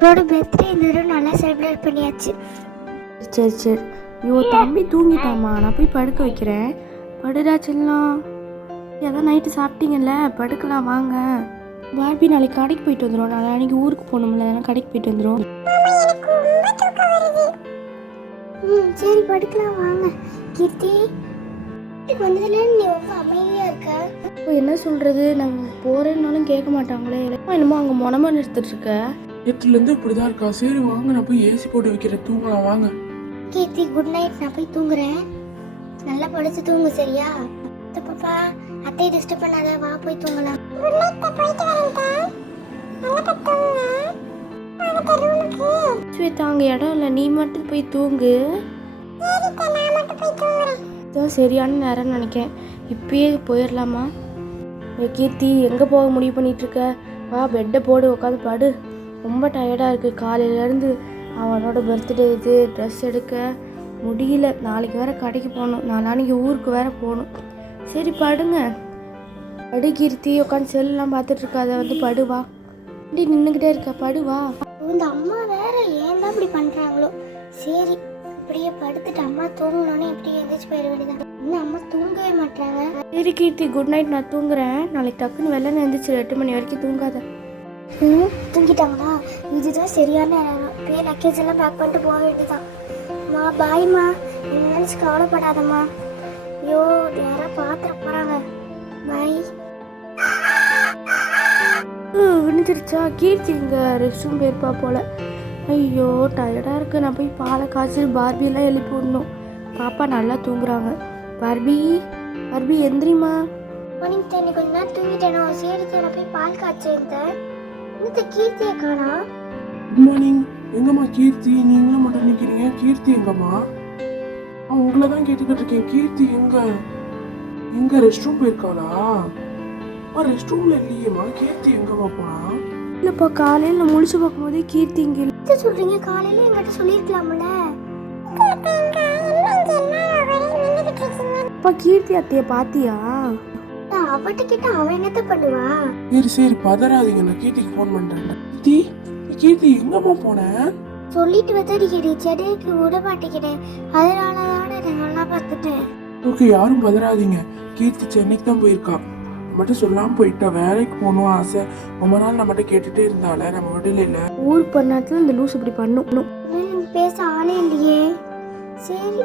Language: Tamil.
அவரோட பர்த்டே இந்த தடவை நல்லா செலிப்ரேட் பண்ணியாச்சு. சரி சரி. ஐயோ தம்பி தூங்கிட்டாமா நான் போய் படுக்க வைக்கிறேன். படுடா செல்லம் அதான் நைட்டு சாப்பிட்டீங்கல்ல படுக்கலாம் வாங்க. பார்பி நாளைக்கு கடைக்கு போயிட்டு வந்துடும் நாளைக்கு ஊருக்கு போகணும்ல அதனால கடைக்கு போயிட்டு வந்துடும் ம் சரி படுக்கலாம் வாங்க. கீர்த்தி வந்ததுல நீ ரொம்ப அமைதியா இருக்க. இப்போ என்ன சொல்கிறது நாங்கள் போகிறேன்னாலும் கேட்க மாட்டாங்களே. என்னமோ அங்கே மொனமா நிறுத்திட்டு இருக்க. நேற்றுலேருந்து இப்படி தான் இருக்கா? சரி வாங்க நான் போய் ஏசி போட்டு வைக்கிறேன். தூங்கலாம் வாங்க. கீர்த்தி குட் நைட் நான் போய் தூங்குறேன். நல்லா படுத்து தூங்கு சரியா? அத்தை பாப்பா அத்தையை டிஸ்டர்ப் பண்ணாத. வா போய் தூங்கலாம். குட் நைட் போயிட்டு வரேன் நல்லா தூங்குங்க. ஸ்வேதா அங்கே இடம் இல்லை. நீ மட்டும் போய் தூங்கு. நான் மட்டும் போய் தூங்குறேன். இதுதான் சரியான நேரம்னு நினைக்கிறேன். இப்பயே போயிடலாமா? கீர்த்தி எங்கே போக முடிவு பண்ணிட்டு இருக்க? வா பெட்டை போடு உட்காந்து படு. ரொம்ப டயர்டாக இருக்குது காலையிலேருந்து அவனோட பர்த்டே இது ட்ரெஸ் எடுக்க முடியல. நாளைக்கு வேற கடைக்கு போகணும். நாளைக்கு ஊருக்கு வேற போகணும். சரி படுங்க. படு கீர்த்தி. உட்காந்து செல்லாம் பார்த்துட்டு இருக்காத வந்து படு வா. இப்படி நின்றுக்கிட்டே இருக்க? படு வா. இந்த அம்மா வேற ஏன் தான் இப்படி பண்றாங்களோ? சரி இப்படியே படுத்துட்டு அம்மா தூங்கணும்னு இப்படியே எந்திரிச்சு போயிட வேண்டியதான் இன்னும் அம்மா தூங்கவே மாட்டாங்க சரி கீர்த்தி. குட் நைட் நான் தூங்குறேன். நாளைக்கு டக்குன்னு வெள்ளனை எழுந்திரிச்சு எட்டு மணி வரைக்கும் தூங்காத. ம், தூங்கிட்டாங்களா? இதுதான் சரியான நேரம். போய் லக்கேஜ் எல்லாம் பேக் பண்ணிட்டு போக வேண்டியதான் அம்மா பாய்மா என்ன நினச்சி கவலைப்படாதம்மா. ஐயோ யாரா பார்த்துட போறாங்க. பாய் விழுந்துருச்சா? கீர்த்தி இங்கே ரெஸ்ட் ரூம் போயிருப்பா போல. ஐயோ டயர்டாக இருக்கு. நான் போய் பாலை காய்ச்சி பார்பியெல்லாம் எழுப்பி விடணும். பாப்பா நல்லா தூங்குறாங்க. பார்பி பார்பி எந்திரிமா மார்னிங் தண்ணி கொஞ்ச நேரம் தூங்கிட்டேனோ? சரி நான் போய் பால் காய்ச்சி இருந்தேன். இன்னத்த கீர்த்தியை காணா? குட் மார்னிங் எங்கம்மா கீர்த்தி? நீங்களும் மட்டும் நிற்கிறீங்க கீர்த்தி எங்கம்மா? உங்களை தான் கேட்டுக்கிட்டு இருக்கேன். கீர்த்தி எங்க? எங்க ரெஸ்ட் ரூம் போயிருக்காளா? ரெஸ்ட் ரூம்ல இல்லையேம்மா. கீர்த்தி எங்கம்மா போனா? இல்லைப்பா காலையில் நான் முழிச்சு பார்க்கும்போதே கீர்த்தி இங்கே என்ன சொல்றீங்க. காலையில என்கிட்ட அப்பா கீர்த்தி அத்தையை பாத்தியா? அவட்ட கிட்ட அவன் என்னத்த பண்ணுவா? சரி சரி பதறாதீங்க. நான் கீர்த்திக்கு ஃபோன் பண்றேன். கீர்த்தி கீர்த்தி எங்கம்மா போன? சொல்லிட்டு வந்தடிக்கடி செடிக்கு விட மாட்டேங்கிறேன் அதனால தானே நான் நல்லா பார்த்துட்டேன். ஓகே யாரும் பதறாதீங்க. கீர்த்தி சென்னைக்கு தான் போயிருக்கா. மட்டும் சொல்லாம போயிட்டா. வேலைக்கு போகணும் ஆசை. ரொம்ப நாள் நம்மகிட்ட கேட்டுட்டே இருந்தால நம்ம விடல இல்ல. ஊருக்கு பண்ண நேரத்தில் இந்த லூஸ் இப்படி பண்ணும். பேச ஆளே இல்லையே. சரி.